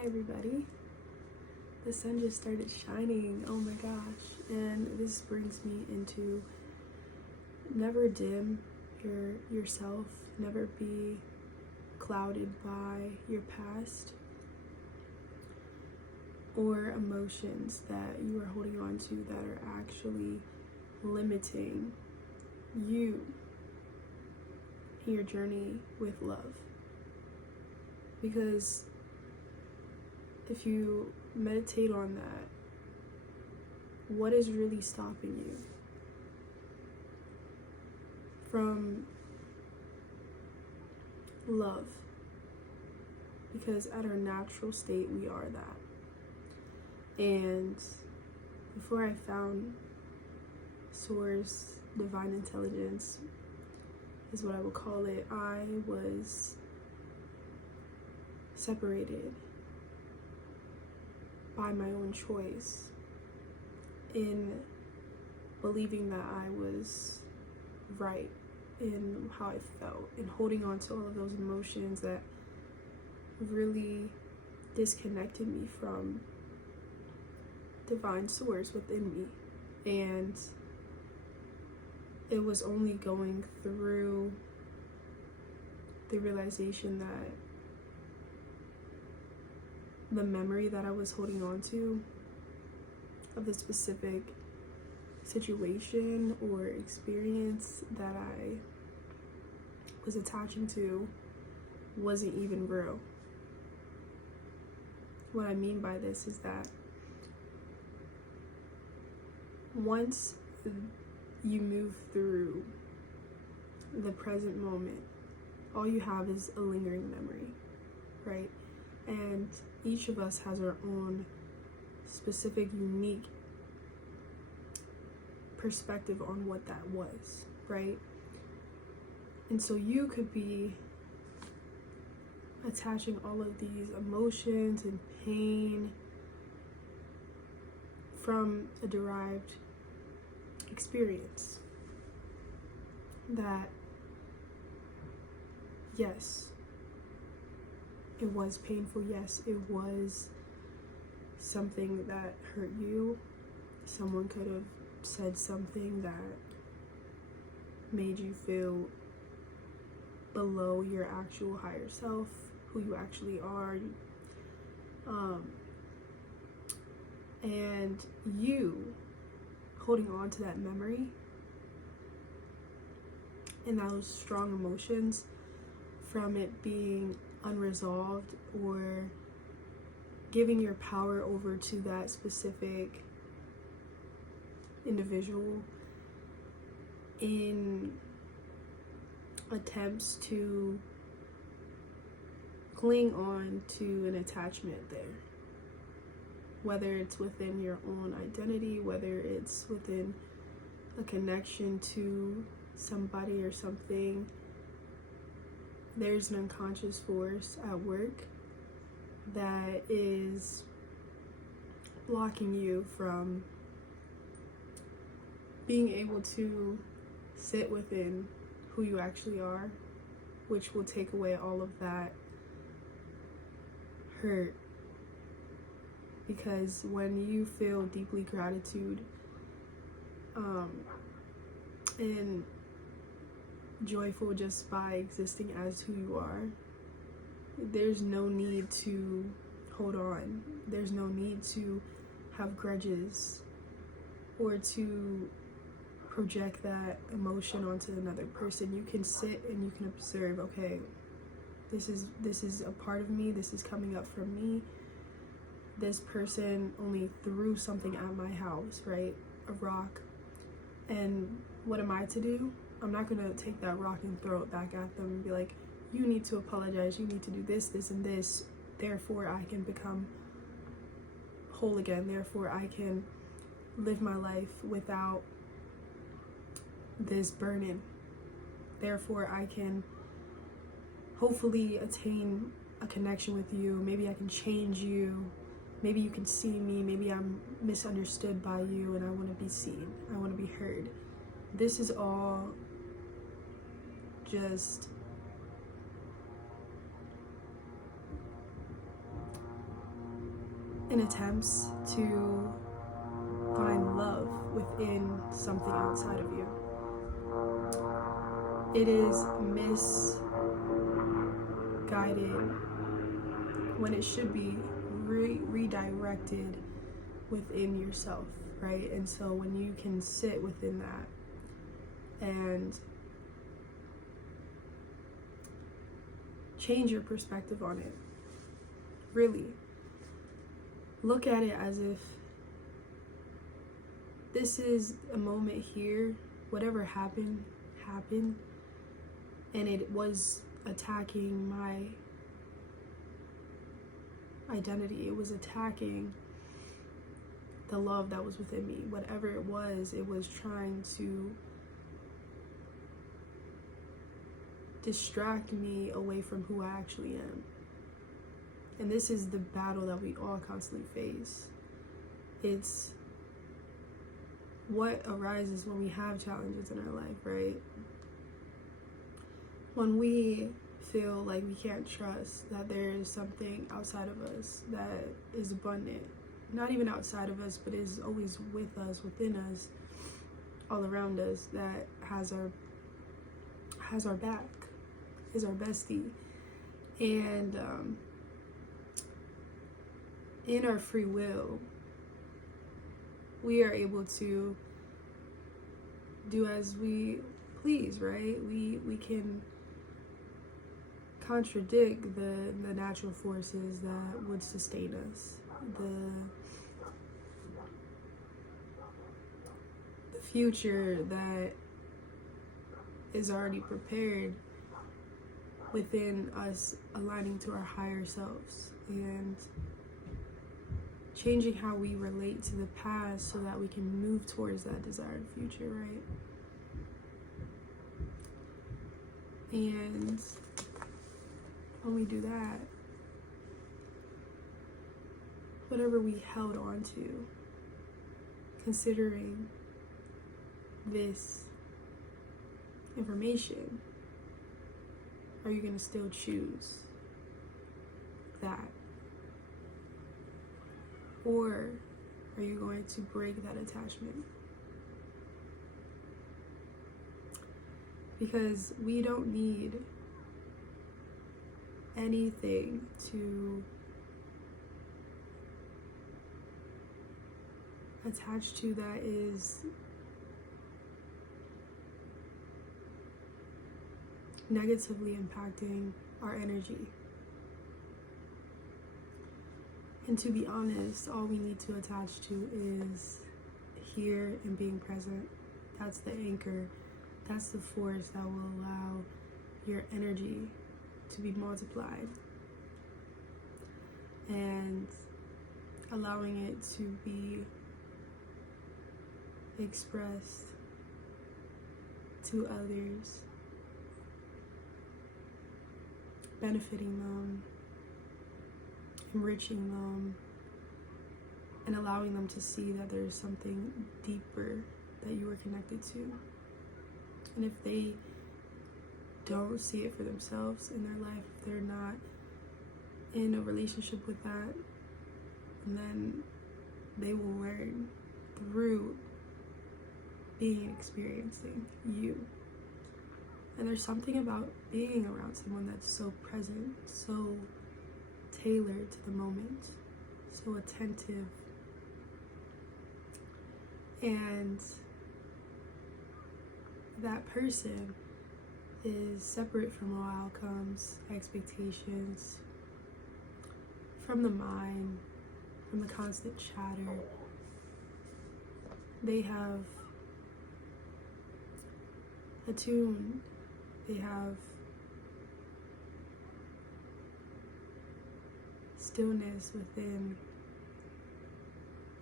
Hi everybody. The sun just started shining. Oh my gosh. And this brings me into never dim yourself. Never be clouded by your past or emotions that you are holding on to that are actually limiting you in your journey with love. Because if you meditate on that, what is really stopping you from love? Because at our natural state, we are that. And before I found Source, Divine Intelligence is what I would call it, I was separated by my own choice in believing that I was right in how I felt and holding on to all of those emotions that really disconnected me from divine source within me. And it was only going through the realization that the memory that I was holding on to of the specific situation or experience that I was attaching to wasn't even real. What I mean by this is that once you move through the present moment, all you have is a lingering memory, right? And each of us has our own specific, unique perspective on what that was, right? And so you could be attaching all of these emotions and pain from a derived experience that, yes, it was painful. Yes, it was something that hurt you. Someone could have said something that made you feel below your actual higher self, who you actually are. And you holding on to that memory and those strong emotions from it being unresolved, or giving your power over to that specific individual in attempts to cling on to an attachment there, whether it's within your own identity, whether it's within a connection to somebody or something. There's an unconscious force at work that is blocking you from being able to sit within who you actually are, which will take away all of that hurt. Because when you feel deeply gratitude and joyful just by existing as who you are, there's no need to hold on. There's no need to have grudges or to project that emotion onto another person. You can sit and you can observe, okay, this is a part of me, this is coming up from me. This person only threw something at my house, right? A rock. And what am I to do? I'm not gonna take that rock and throw it back at them and be like, you need to apologize, you need to do this, this, and this, therefore I can become whole again, therefore I can live my life without this burden, therefore I can hopefully attain a connection with you, maybe I can change you, maybe you can see me, maybe I'm misunderstood by you and I want to be seen, I want to be heard. This is all just in attempts to find love within something outside of you. It is misguided when it should be redirected within yourself, right? And so when you can sit within that and change your perspective on it, really look at it as if this is a moment here, whatever happened, and it was attacking my identity. It was attacking the love that was within me. Whatever it was trying to distract me away from who I actually am. And this is the battle that we all constantly face. It's what arises when we have challenges in our life, right? When we feel like we can't trust that there is something outside of us that is abundant, not even outside of us, but is always with us, within us, all around us, that has our back, is our bestie. And in our free will, we are able to do as we please, right? We can contradict the natural forces that would sustain us, the future that is already prepared within us, aligning to our higher selves and changing how we relate to the past so that we can move towards that desired future, right? And when we do that, whatever we held on to, considering this information, are you going to still choose that? Or are you going to break that attachment? Because we don't need anything to attach to that is negatively impacting our energy. And to be honest, all we need to attach to is here and being present. That's the anchor. That's the force that will allow your energy to be multiplied and allowing it to be expressed to others, benefiting them, enriching them, and allowing them to see that there's something deeper that you are connected to. And if they don't see it for themselves in their life, if they're not in a relationship with that, then they will learn through being experiencing you. And there's something about being around someone that's so present, so tailored to the moment, so attentive, and that person is separate from all outcomes, expectations, from the mind, from the constant chatter. They have attuned, they have stillness within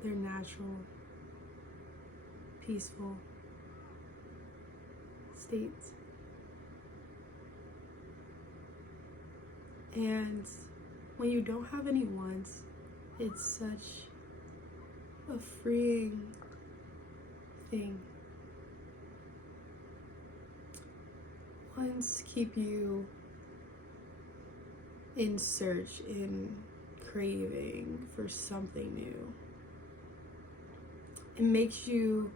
their natural, peaceful states. And when you don't have any wants, it's such a freeing thing. Wants keep you in search, in craving for something new. It makes you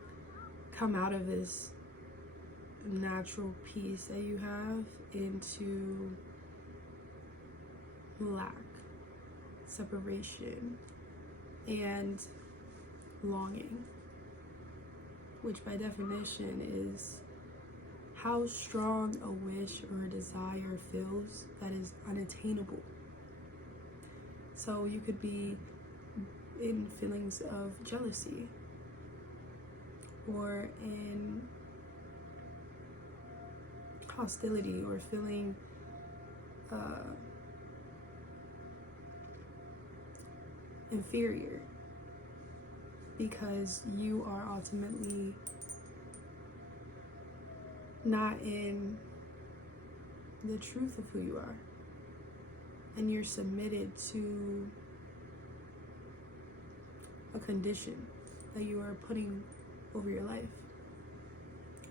come out of this natural peace that you have into lack, separation, and longing, which by definition is how strong a wish or a desire feels that is unattainable. So you could be in feelings of jealousy, or in hostility, or feeling inferior because you are ultimately not in the truth of who you are, and you're submitted to a condition that you are putting over your life,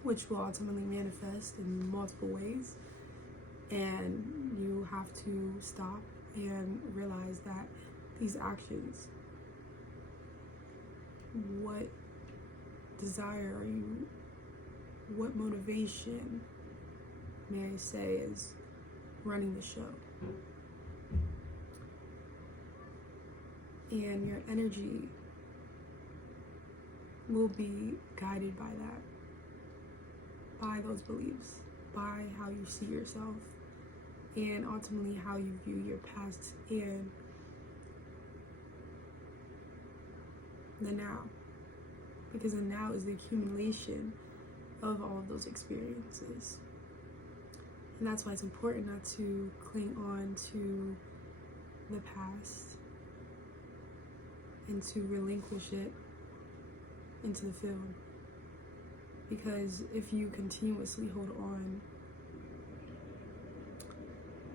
which will ultimately manifest in multiple ways. And you have to stop and realize that these actions, what desire are you, what motivation, may I say, is running the show? And your energy will be guided by that, by those beliefs, by how you see yourself, and ultimately how you view your past and the now. Because the now is the accumulation of all of those experiences. And that's why it's important not to cling on to the past and to relinquish it into the field. Because if you continuously hold on,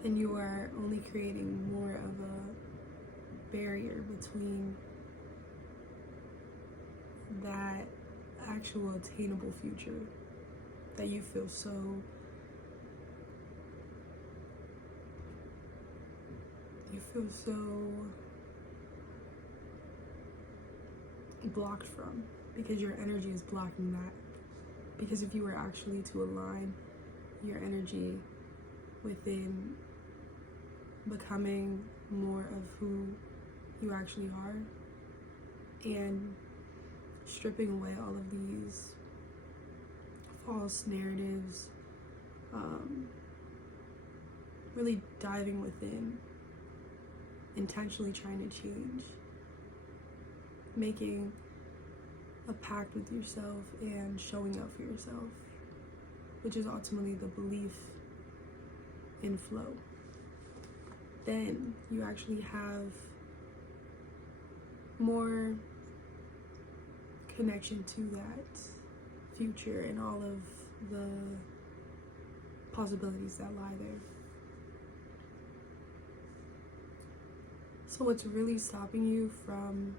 then you are only creating more of a barrier between that actual attainable future that you feel so blocked from, because your energy is blocking that. Because if you were actually to align your energy within becoming more of who you actually are, and stripping away all of these false narratives, really diving within, intentionally trying to change, making a pact with yourself and showing up for yourself, which is ultimately the belief in flow. Then you actually have more connection to that future and all of the possibilities that lie there. So what's really stopping you from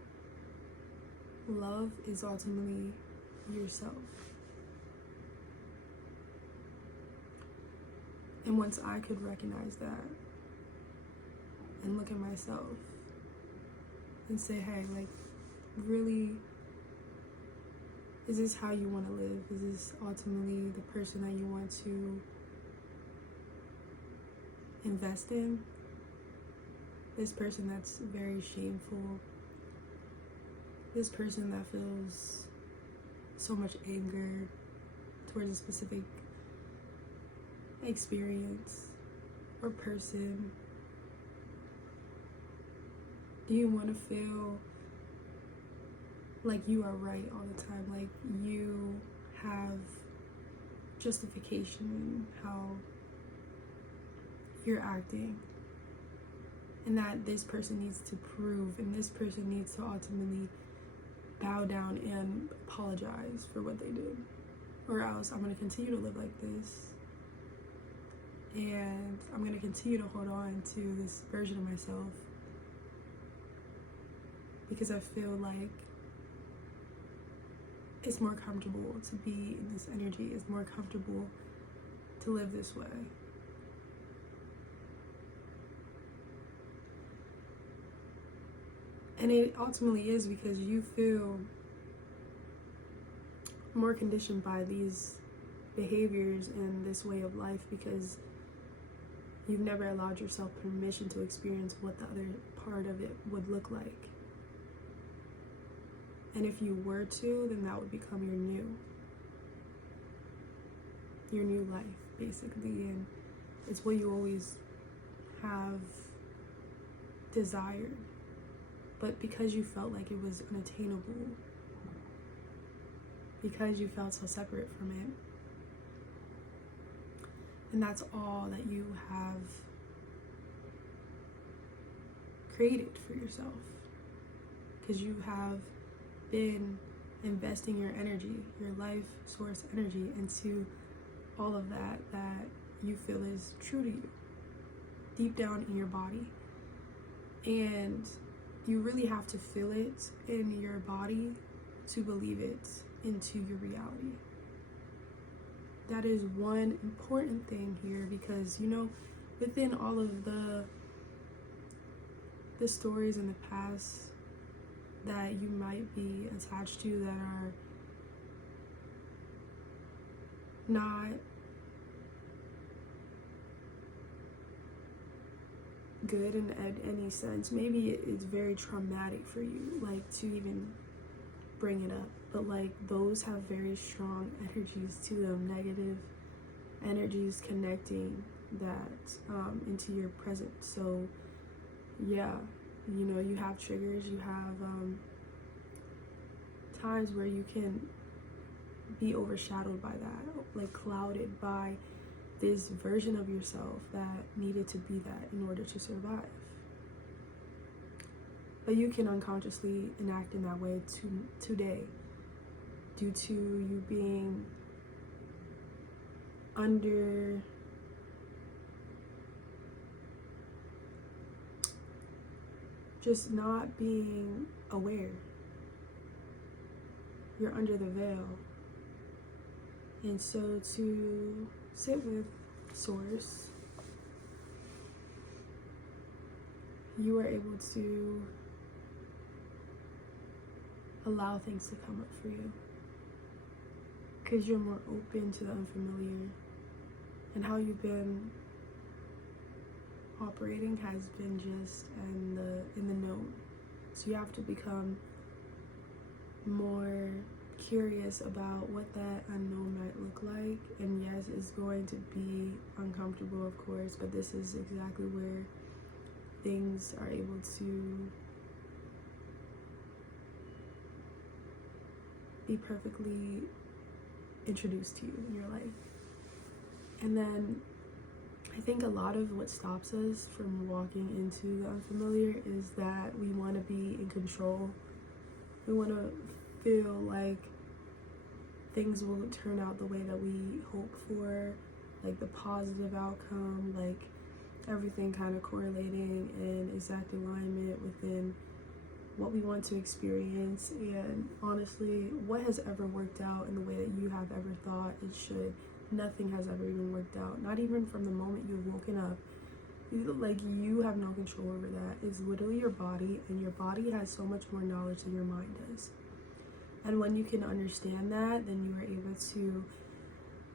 love is ultimately yourself. And once I could recognize that and look at myself and say, hey, like, really, is this how you want to live? Is this ultimately the person that you want to invest in? This person that's very shameful, this person that feels so much anger towards a specific experience or person? Do you want to feel like you are right all the time, like you have justification in how you're acting, and that this person needs to prove, and this person needs to ultimately bow down and apologize for what they did, or else I'm going to continue to live like this, and I'm going to continue to hold on to this version of myself because I feel like it's more comfortable to be in this energy, it's more comfortable to live this way. And it ultimately is because you feel more conditioned by these behaviors and this way of life because you've never allowed yourself permission to experience what the other part of it would look like. And if you were to, then that would become your new life, basically. And it's what you always have desired. But because you felt like it was unattainable, because you felt so separate from it, and that's all that you have created for yourself, because you have been investing your energy, your life source energy, into all of that you feel is true to you, deep down in your body. And you really have to feel it in your body to believe it into your reality. That is one important thing here, because within all of the stories in the past that you might be attached to that are not good in any sense. Maybe it's very traumatic for you, like, to even bring it up, but like those have very strong energies to them, negative energies connecting that into your present. So yeah, you have triggers, you have times where you can be overshadowed by that, like clouded by this version of yourself that needed to be that in order to survive. But you can unconsciously enact in that way today due to you being under just not being aware. You're under the veil. And so to sit with Source, you are able to allow things to come up for you, because you're more open to the unfamiliar, and how you've been operating has been just in the known. So you have to become more curious about what that unknown might look like. And yes, it's going to be uncomfortable, of course, but this is exactly where things are able to be perfectly introduced to you in your life. And then I think a lot of what stops us from walking into the unfamiliar is that we want to be in control. We want to feel like things will turn out the way that we hope for, like the positive outcome, like everything kind of correlating in exact alignment within what we want to experience. And honestly, what has ever worked out in the way that you have ever thought it should? Nothing has ever even worked out. Not even from the moment you've woken up. You have no control over that. It's literally your body, and your body has so much more knowledge than your mind does. And when you can understand that, then you are able to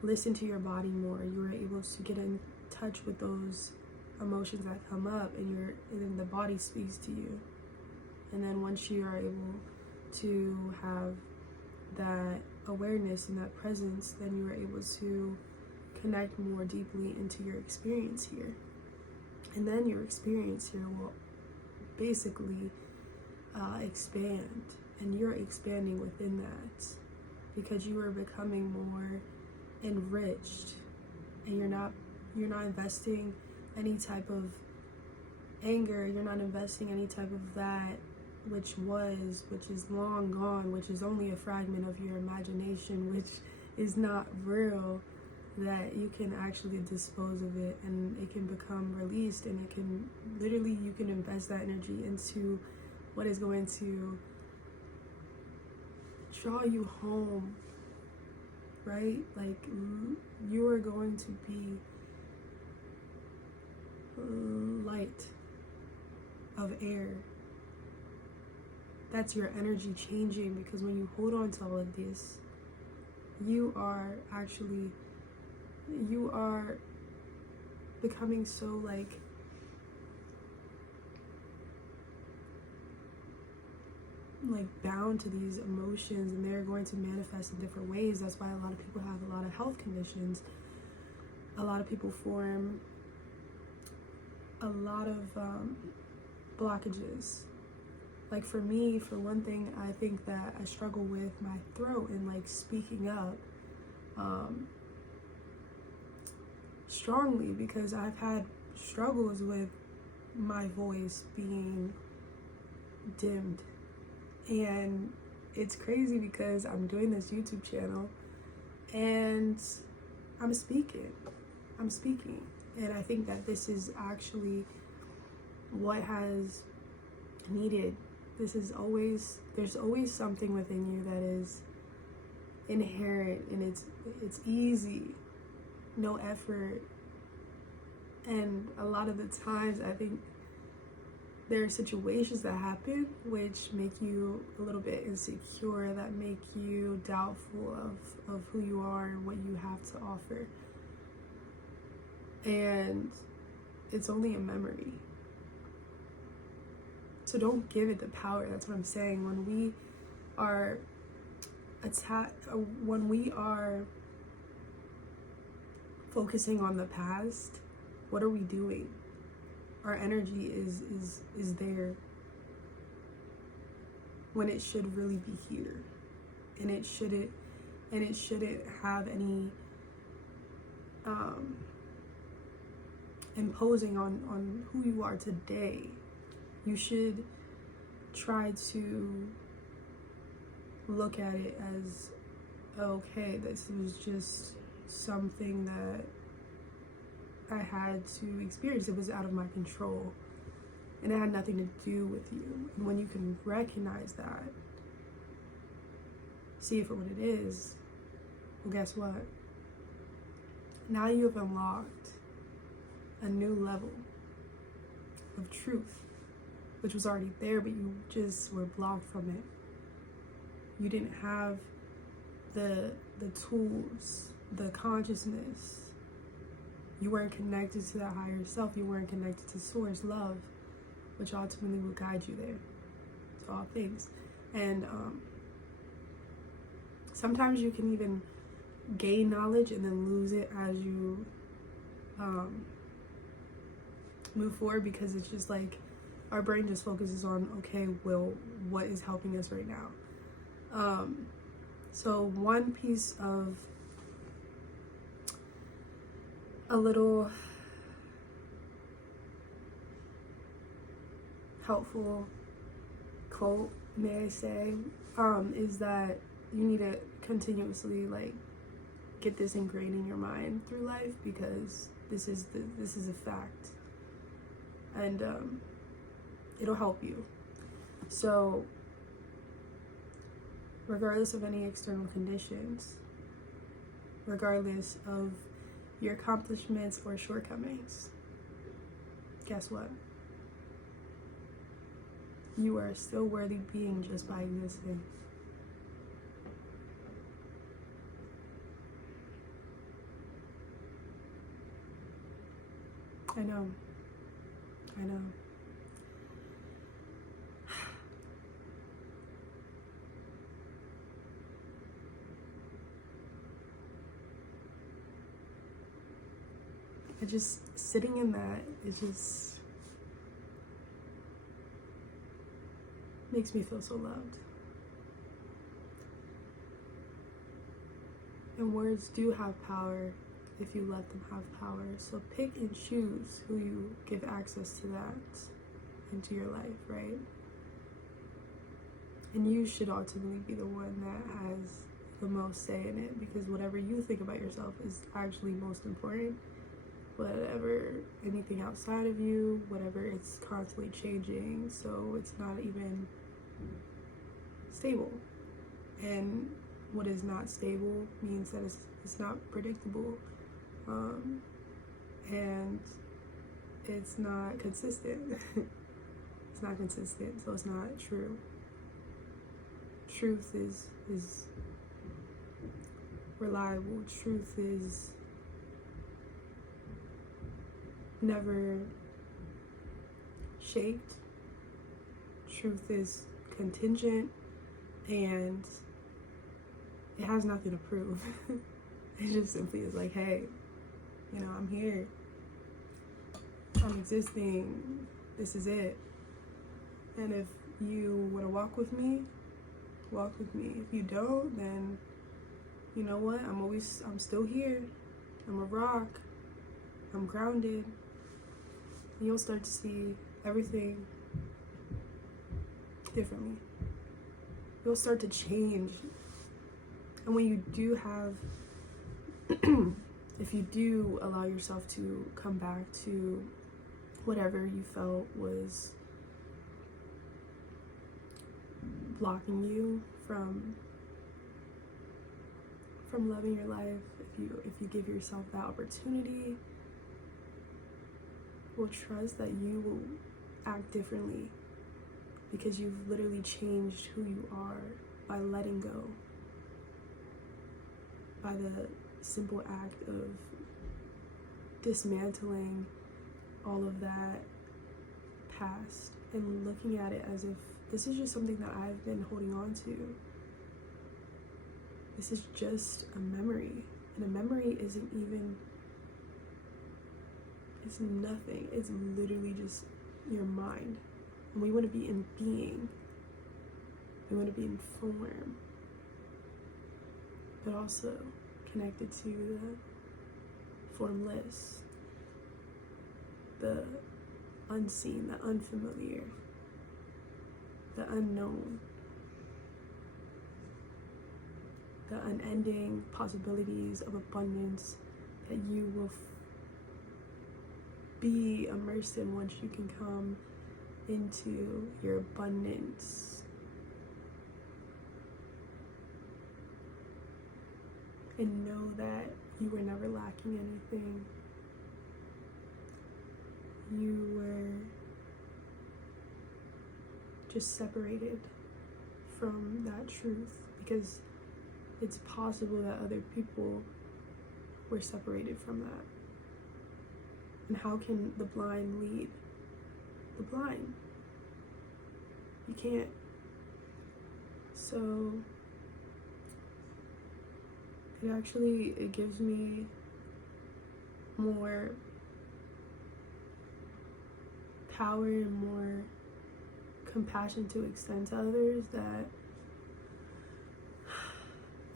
listen to your body more. You are able to get in touch with those emotions that come up, and then the body speaks to you. And then once you are able to have that awareness and that presence, then you are able to connect more deeply into your experience here. And then your experience here will basically expand, and you're expanding within that because you are becoming more enriched, and you're not investing any type of anger, you're not investing any type of that which is long gone, which is only a fragment of your imagination, which is not real, that you can actually dispose of it, and it can become released, and it can literally, you can invest that energy into what is going to draw you home, right? Like, you are going to be light of air, That's your energy changing, because when you hold on to all of this, you are becoming so like bound to these emotions, and they're going to manifest in different ways. That's why a lot of people have a lot of health conditions. A lot of people form a lot of blockages. Like for me, for one thing, I think that I struggle with my throat and like speaking up strongly, because I've had struggles with my voice being dimmed. And it's crazy because I'm doing this YouTube channel and I'm speaking. And I think that this is actually what has needed. There's always something within you that is inherent, and it's easy, no effort. And a lot of the times I think there are situations that happen which make you a little bit insecure, that make you doubtful of who you are and what you have to offer. And it's only a memory. So don't give it the power. That's what I'm saying. When we are focusing on the past, what are we doing? Our energy is there when it should really be here, and it shouldn't have any imposing on who you are today. You should try to look at it as, okay, this was just something that I had to experience. It was out of my control, and it had nothing to do with you. And when you can recognize that, see it for what it is, well, guess what? Now you have unlocked a new level of truth, which was already there, but you just were blocked from it. You didn't have the tools, the consciousness. You weren't connected to that higher self. You weren't connected to source, love, which ultimately will guide you there to all things. And sometimes you can even gain knowledge and then lose it as you move forward, because it's just like our brain just focuses on, okay, well, what is helping us right now? So one piece of a little helpful quote, may I say, is that you need to continuously like get this ingrained in your mind through life, because this is a fact, and it'll help you. So regardless of any external conditions, regardless of your accomplishments or shortcomings, guess what? You are still worthy being just by existing. I know. Just sitting in that, it just makes me feel so loved. And words do have power if you let them have power. So pick and choose who you give access to that into your life, right? And you should ultimately be the one that has the most say in it, because whatever you think about yourself is actually most important. Whatever, anything outside of you, whatever, it's constantly changing, so it's not even stable. And what is not stable means that it's not predictable, and it's not consistent. It's not consistent, so it's not true. truth is reliable. Truth is never shaked. Truth is contingent, and it has nothing to prove. It just simply is like, hey, you know, I'm here, I'm existing, this is it. And if you want to walk with me, walk with me. If you don't, then you know what, I'm still here. I'm a rock, I'm grounded. And you'll start to see everything differently. You'll start to change. And when you do have, if you do allow yourself to come back to whatever you felt was blocking you from loving your life, if you give yourself that opportunity, will trust that you will act differently, because you've literally changed who you are by letting go, by the simple act of dismantling all of that past and looking at it as if this is just something that I've been holding on to. This is just a memory, and a memory isn't even, it's nothing. It's literally just your mind. And we want to be in being. We want to be in form, but also connected to the formless, the unseen, the unfamiliar, the unknown, the unending possibilities of abundance that you will be immersed in once you can come into your abundance. And know that you were never lacking anything. You were just separated from that truth, because it's possible that other people were separated from that. And how can the blind lead the blind? You can't. So it gives me more power and more compassion to extend to others that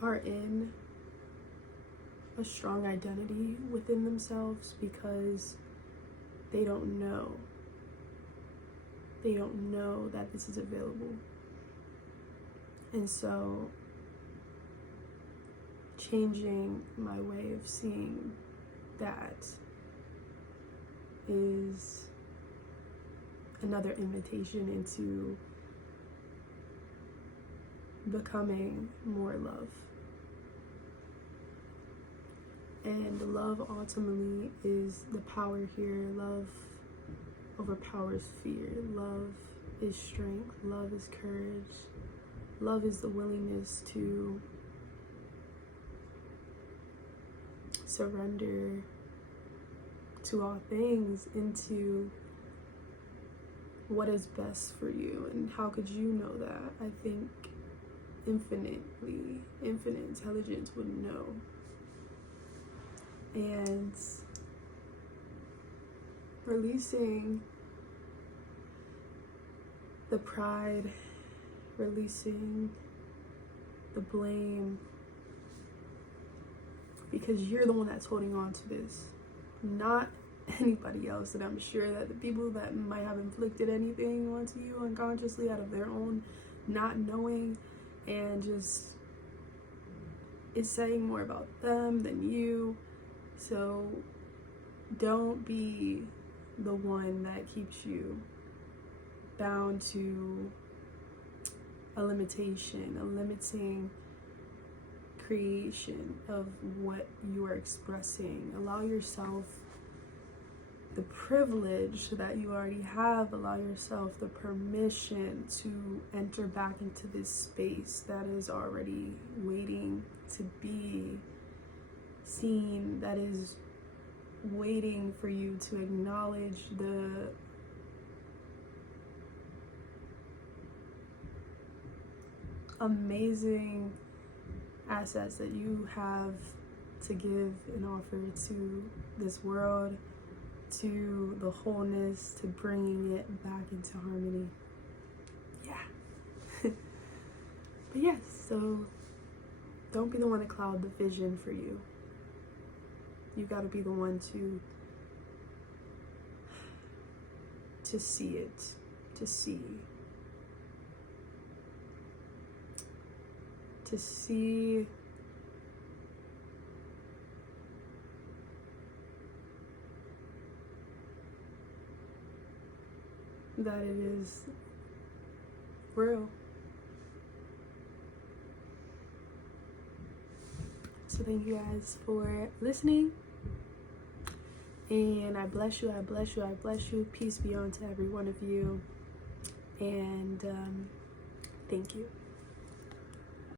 are in a strong identity within themselves, because they don't know that this is available. And so changing my way of seeing that is another invitation into becoming more love. And love ultimately is the power here. Love overpowers fear. Love is strength. Love is courage. Love is the willingness to surrender to all things into what is best for you. And how could you know that? I think infinite intelligence would know. And releasing the pride, releasing the blame, because you're the one that's holding on to this, not anybody else. And I'm sure that the people that might have inflicted anything onto you unconsciously out of their own not knowing, and just it's saying more about them than you. So don't be the one that keeps you bound to a limitation, a limiting creation of what you are expressing. Allow yourself the privilege that you already have. Allow yourself the permission to enter back into this space that is already waiting to be seen, that is waiting for you to acknowledge the amazing assets that you have to give and offer to this world, to the wholeness, to bringing it back into harmony. Yeah. But yes, so don't be the one to cloud the vision for you. You got to be the one to see it, to see that it is real. So thank you guys for listening. And I bless you, I bless you, I bless you. Peace be unto every one of you. And thank you.